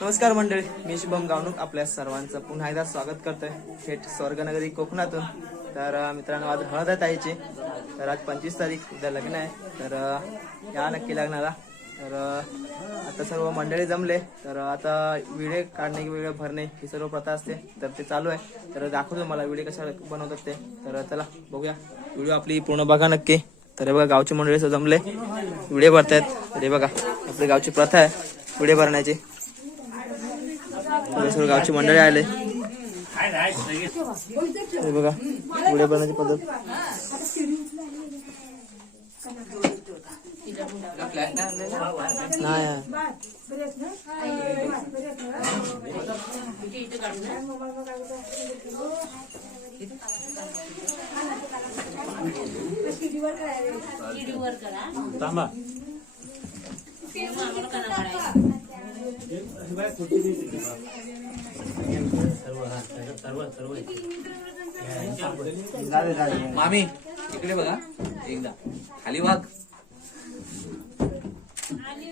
नमस्कार मंडळी मी शुभम गावणूक आपल्या सर्वांचं पुन्हा एकदा स्वागत करतोय थेट स्वर्गनगरी कोकणातून. तर मित्रांनो आज हळद आहे तर आज पंचवीस तारीख उद्या लग्न आहे. तर या नक्की लागणारा तर आता सर्व मंडळी जमले तर आता विडे काढणे व्हिडिओ भरणे ही सर्व प्रथा असते तर ते चालू आहे. तर दाखवतो मला व्हिडिओ कशा बनवतात ते. तर चला बघूया. व्हिडिओ आपली पूर्ण बघा नक्की. तर हे बघा गावची मंडळी जमले. व्हिडिओ भरतायत. तर बघा आपली गावची प्रथा आहे व्हिडिओ भरण्याची. सर्व गावची मंडळी आले. बघा व्हिडिओ भरण्याची पद्धत. थांबा. मामी इकडे बघा. एकदा. खाली वाघ.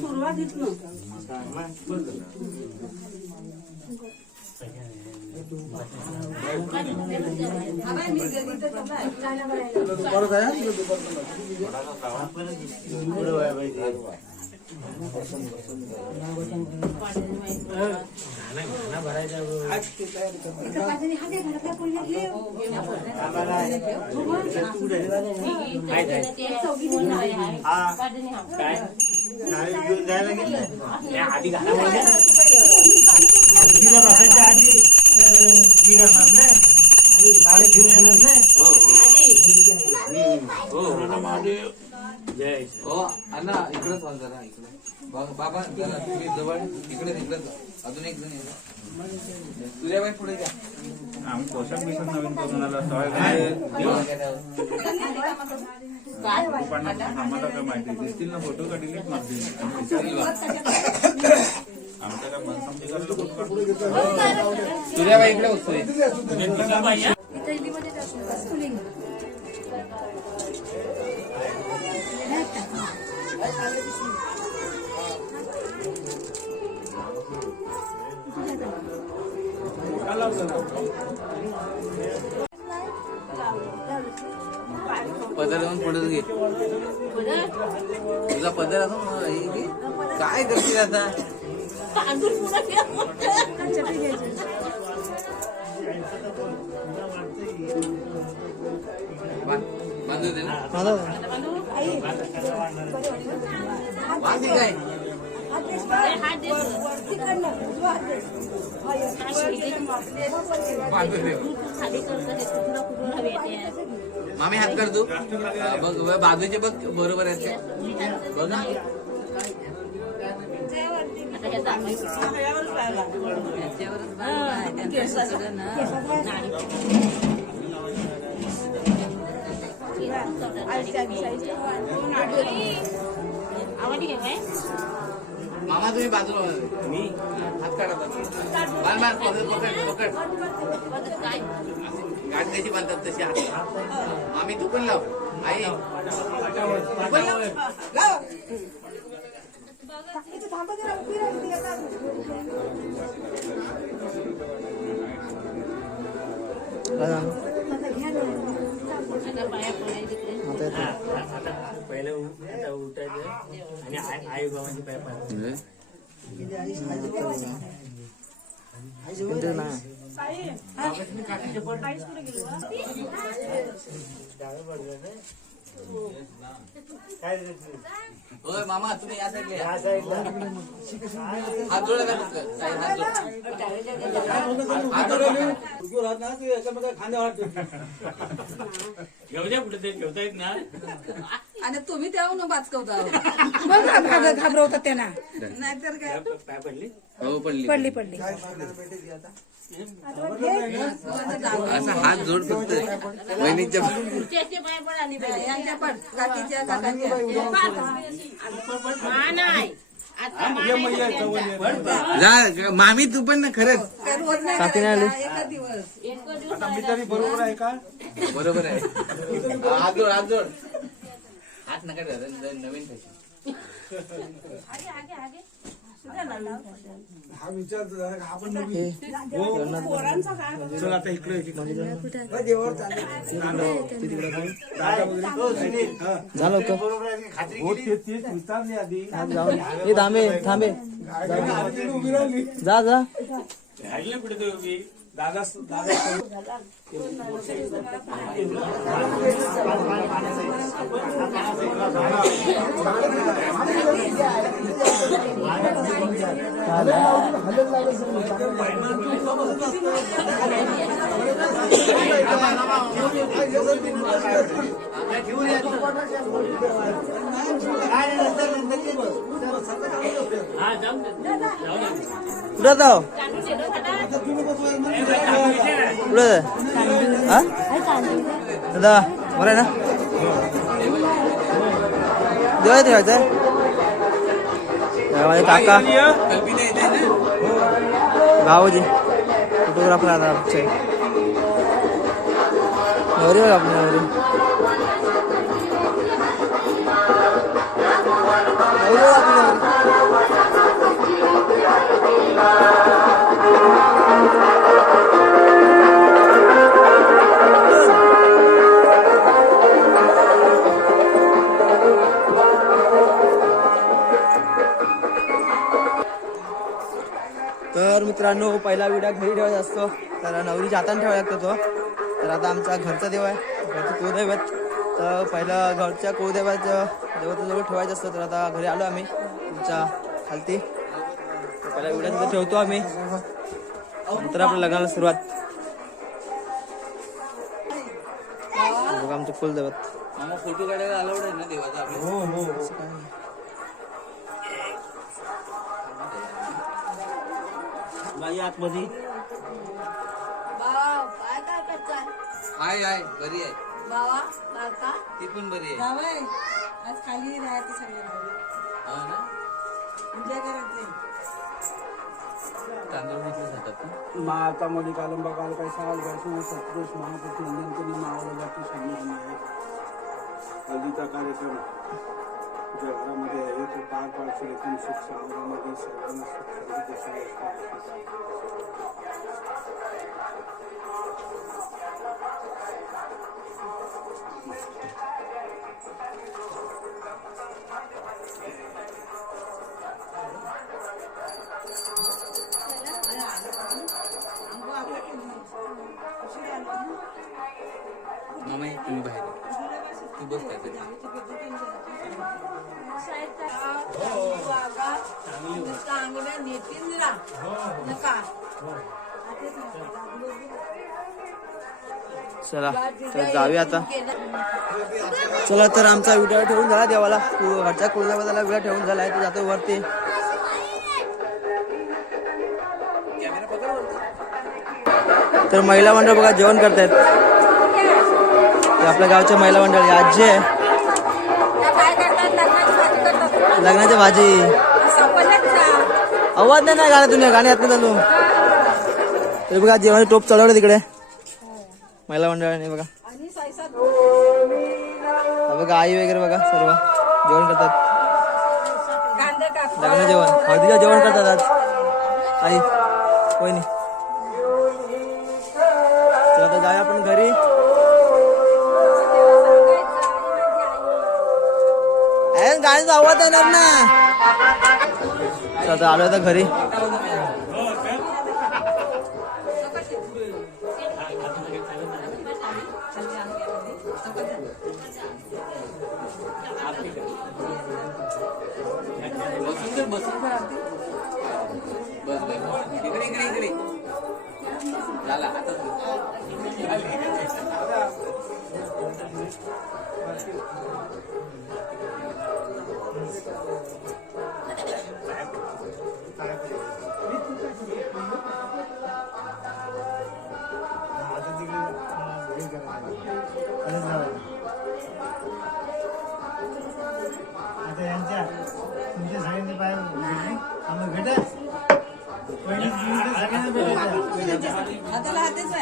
सुरुवातीत काय घेऊन जायला गेलं आधी घालामध्ये तिला बसायच्या आधी अं, करणार नाही गाडी घेऊन येणार नाही जय हो अण्णा इकडेच वाल जरा इकडे बाबा तुम्ही जवळ इकडे तिकडे अजून एक जण तुझ्या बाई पुढे जा आम्ही पोशाख बिशाख नवीन करून आलो असतो काय आम्हाला काय माहिती दिसतील ना फोटो काढले मारतील आमच्या काय मनसमजी? तुझ्या बाई इकडे पदर तुझा पदर असो हे. काय करशील आता? बांध- दे ना. बांधी काय? बांधू दे मामी हात कर तू. बघ बघ, बाजूचे बघ बरोबर आहेत ते. बघ ना. मामा तुम्ही बाजूला. मी? हात काढा पकड पकड पकड. गाठ कशी बांधतात तशी मामी तू पण लाव. आई. तू पण लाव. लाव. पहिलं उठायचं आणि आई आई बाबांची पाय पाय होय मामा तुम्ही या साईडला या. या साईडला. हात जोडा का फक्त साईड हात जोडा. हात जोडा. घेऊ द्या कुठे ते ठेवता येत ना. आणि तुम्ही त्याहून बाचकवता. मग घाब- घाबरवतात त्यांना. नाहीतर काय? हो पडली. पडली पडली. असा हात जोड फक्त. बहिणीच्या जा मामी तू पण ना खरंच. काकी नाही आली. बरोबर आहे. हात जोड हात जोड. हात नका धरा, नवीन कशी हा विचार आपण नवीन. हे चल आता इकडे जा लवकर. हो ते तेच विचारले आधी. हे थांबे थांबे उभी राहिली. जा जा. कुठे ते उभी. दादा दादा हा जाऊन दे. जाऊ दे. कुठं जाऊ कुठं हा दादा बरं आहे ना देवा ठेवायचं माझे काका कल्पना येते ना भाऊजी फोटोग्राफर आता आमचे नवरी बघ आपली नवरी नवरी बघ आपली तर मित्रांनो पहिला विडा घरी ठेवायचा असतो तर नवरीच्या हाताने ठेवायला लागतो तो. तर आता आमचा घरचा देव आहे. घरचं कुलदैवत तर पहिलं घरच्या कुलदैवाचं देवताजवळ ठेवायचं असतं तर आता घरी आलो आम्ही तुमच्या खालती. पहिला तिथं ठेवतो आम्ही. नंतर आपल्या लग्नाला सुरुवात. बघा आमचं कुलदैवत फोटो काढायला अलाउड आहे ना देवाचा हो हो. बाई आतमध्ये. हाय हाय बरी आहे. बावा बालका ती पण बरी आहे. जावय आज खाली राहते सगळे हो ना? एन्जॉय करायचे तांदूळ घेतले जातात ना मातामध्ये कालंबा काल काय साल दर्शन सत्पुरुष महापुरुष नंदनकनी मावळ जाती संमेलन आहे. हल्दीचा कार्यक्रम. ज्या घरामध्ये आहे तो पार पाडशील एकूण सुख समाजामध्ये सर्वांना सुख समृद्धी संस्कार तुम्ही बाहेर ये. तू बस काय चांगल्या नेतील दिला नका चला तर जाऊया आता. चला तर आमचा विडा ठेवून झाला देवाला. घरच्या कुलदेवताला विडा ठेवून झाला आहे तो जातो वरती. तर महिला मंडळ बघा जेवण करतायत. आपल्या गावचे महिला मंडळ आजी आहे. लग्नाची भाजी. आवाज नाही ना गाणं तुम्ही गाणी चालू. तर बघा जेवण टोप चढवलं तिकडे. महिला मंडळाने बघा. बघा आई वगैरे बघा सर्व. जेवण करतात. लग्न जेवण. हळदीचं जेवण करतात आज. आई वहिनी. चला आता जाऊया आपण घरी. गाडीचा आवाज येणार ना. आता आलो आता घरी. बसून तर बसून तर आरती. बस बस इकडे इकडे इकडे झाला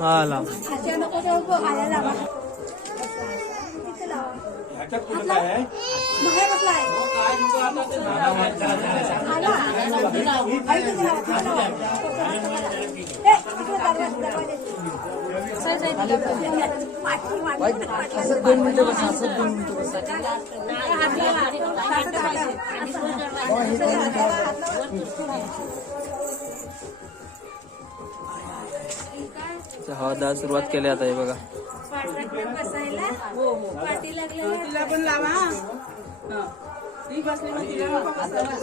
हा हवादार सुरुवात केली आता हे बघा. तिला पण लावा ती बसली बसायला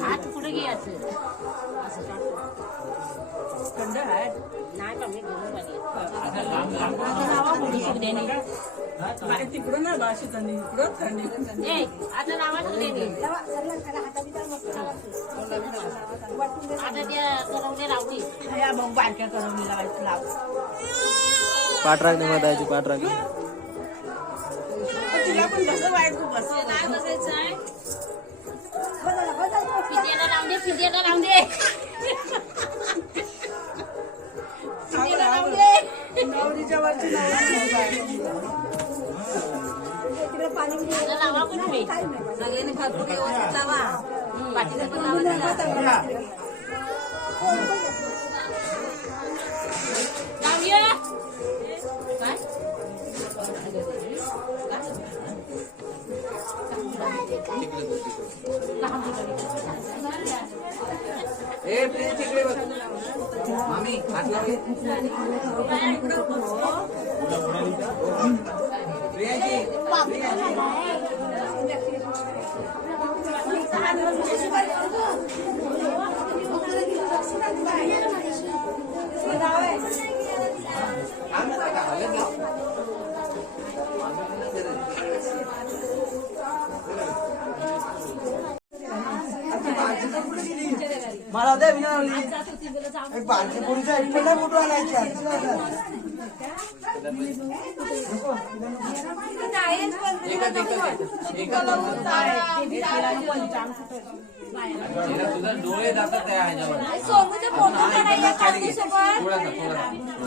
हात पुढे घ्यायचं थंड आहे नाही पण मी घेऊन पाहिजे आता नावा पुढे शिकदेने नाही, तिकडं नाही बाशी थंडी इकडं थंडी ए आता नावाच देणे आता त्या करवले रावती या मग बारक्या करून लावायचं लाव. पाठराग तिला पण कसं वाईट खूप असं काय बसायचं. मला द्या विना एक बारकी पोरीचा एक पण फोटो आणायची तुझं डोळे जातात त्या ह्याच्यावर. हा, खाली घे. थोडासा थोडासा थोडासा.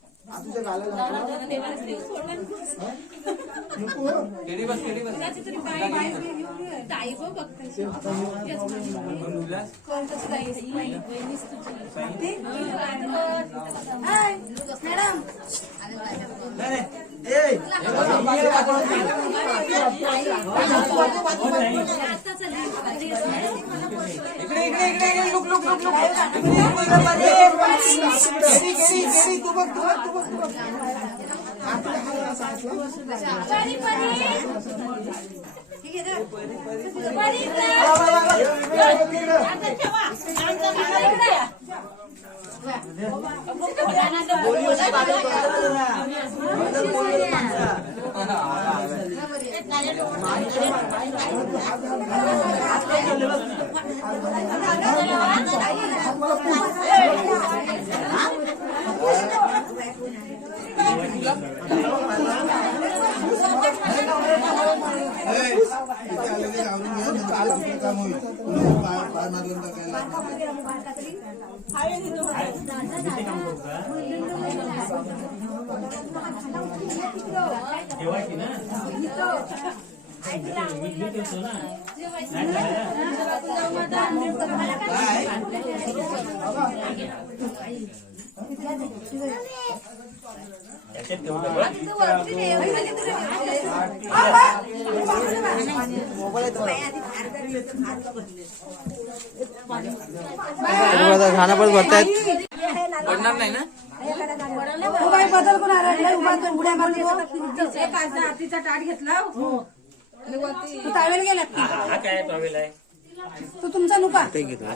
इकडे इकडे इकडे इकडे. Look look look look. ಮಾಡಿ ठेवायची ना काय हे खाना पण भरतायत पडणार नाही ना? आरतीचा ताट घेतला हा हा काय टॉवेल आहे? तू तुमचा नुका तुमच्या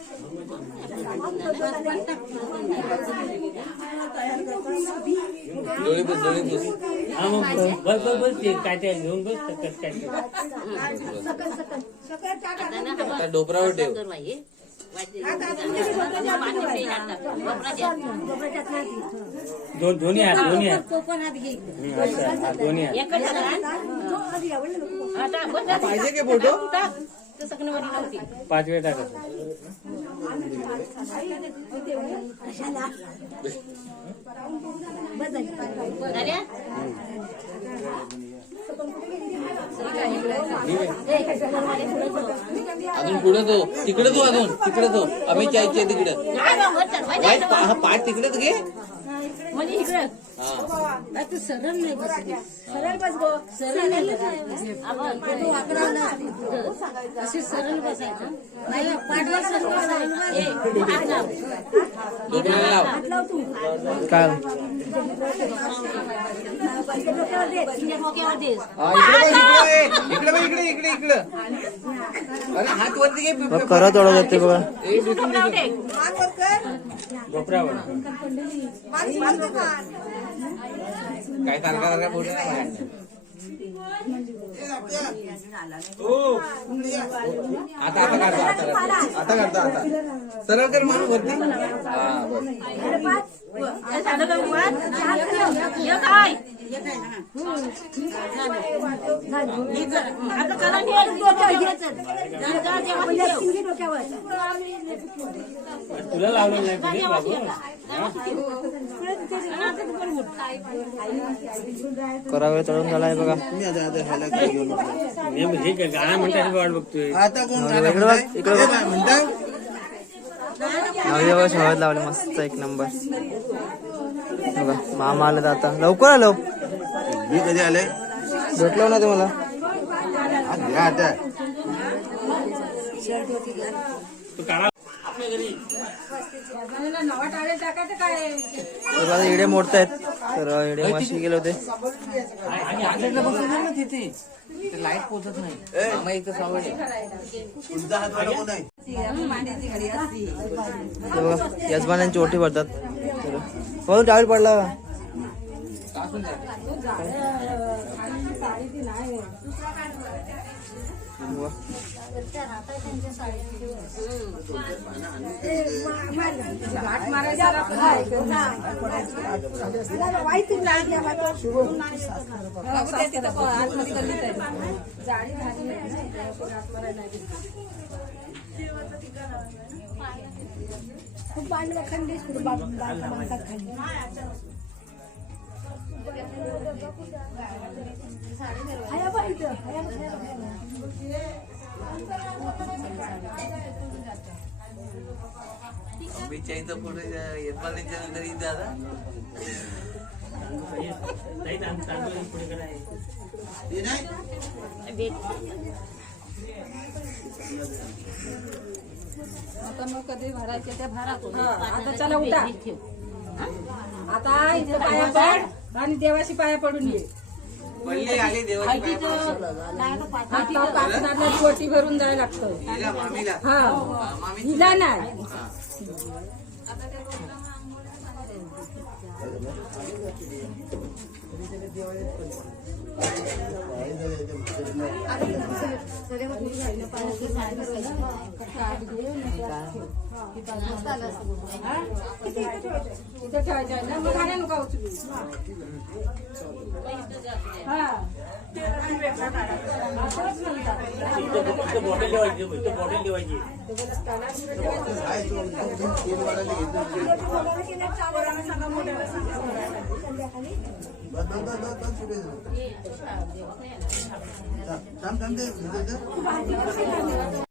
डोळे बस डोळे बस हा मग बस बस बस ते काय ते घेऊन बस तर कसं काय ते. आता ना हा त्या डोपरावर ठेव कर बाई. वाटते. पाणी पिऊन आता. वापरायचे. दोन दोन्ही हात दोन्ही हात कोकण हात घे हं, असं, हा, दोन्ही हात एकच जण. आता बस झाली. पाहिजे की फोटो पाच वेळ झाल्या? अजून पुढे तो तिकडे तो अजून तिकडे तो आम्ही चायचे तिकडे नाही बा, वर चढ. वर वाईट चढ. पा- पाठ तिकडेच घे म्हणजे इकडं. हा तू सरळ नाही बस सरळ बस गो. सरळ नाही. सरळ बसायचं नाही पाठवा सरळ काय इकडे बघ, इकडे इकडे इकडे. अरे हात वरती घे बघ करत ओढत होते बघा काय सारखा सारखा बोलू नाही आता आता काढतो आता आता काढतो आता सरळ कर माणूस वरती हा. हे. तुला लावलं नाही कुणी बाबू करा वेळ चढून झालाय बघा. हे बघा शहरात लावले मस्त एक नंबर बघा मामा आले आता. लवकर आलो. मी कधी आले भेटलो ना तुम्हाला? तू काढा नवा टाळेल टाकायचं काय तर बघा इडे मोडतायत तर इडे माशी गेले होते आणि आजला बसवलं ना तिथे ते लाइट पोचत नाही यजमानांची ओटी भरतात हो टावेल पडला का? बघा. बिचाईचं फोटो यजमानीच्या नंतर इथे आता नाही तांदूळ तांदूळ नंतर कराय आता मग कधी भरायचे ते भरा आता चला उठा आता इथे पाया पड आणि देवाशी पाया पडून ये. पडली आली देवाची पाया पडली. आता कागदाला पोटी भरून जायला लागतं. हिला मामीला. हा. मामी हिला नाही हा. इथं ठेवायचं आहे ना मग गाड्या नका उचलू हा असंच म्हणतात. इथं इथं बॉटल ठेवायची इथं बॉटल ठेवायची थांब थांब ते